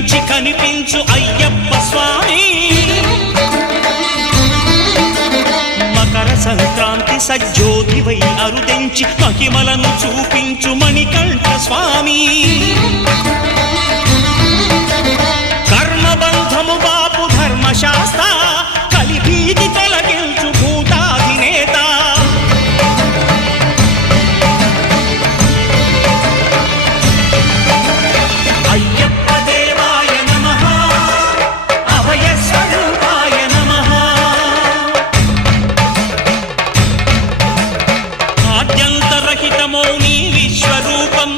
కనిపించి కనిపించు అయ్యప్ప స్వామి మకర సంక్రాంతి సజ్జోతివై అరుదెంచి మహిమలను చూపించు మణికంఠ స్వామి కర్మబంధము బాపు ధర్మశాస్త్ర కలిభీతి తొలగించు భూతాధినేత అయ్యప్ప దేవాయ నమః అభయ స్వరూపాయ నమః ఆద్యంతరహితమౌ నీ విశ్వరూపం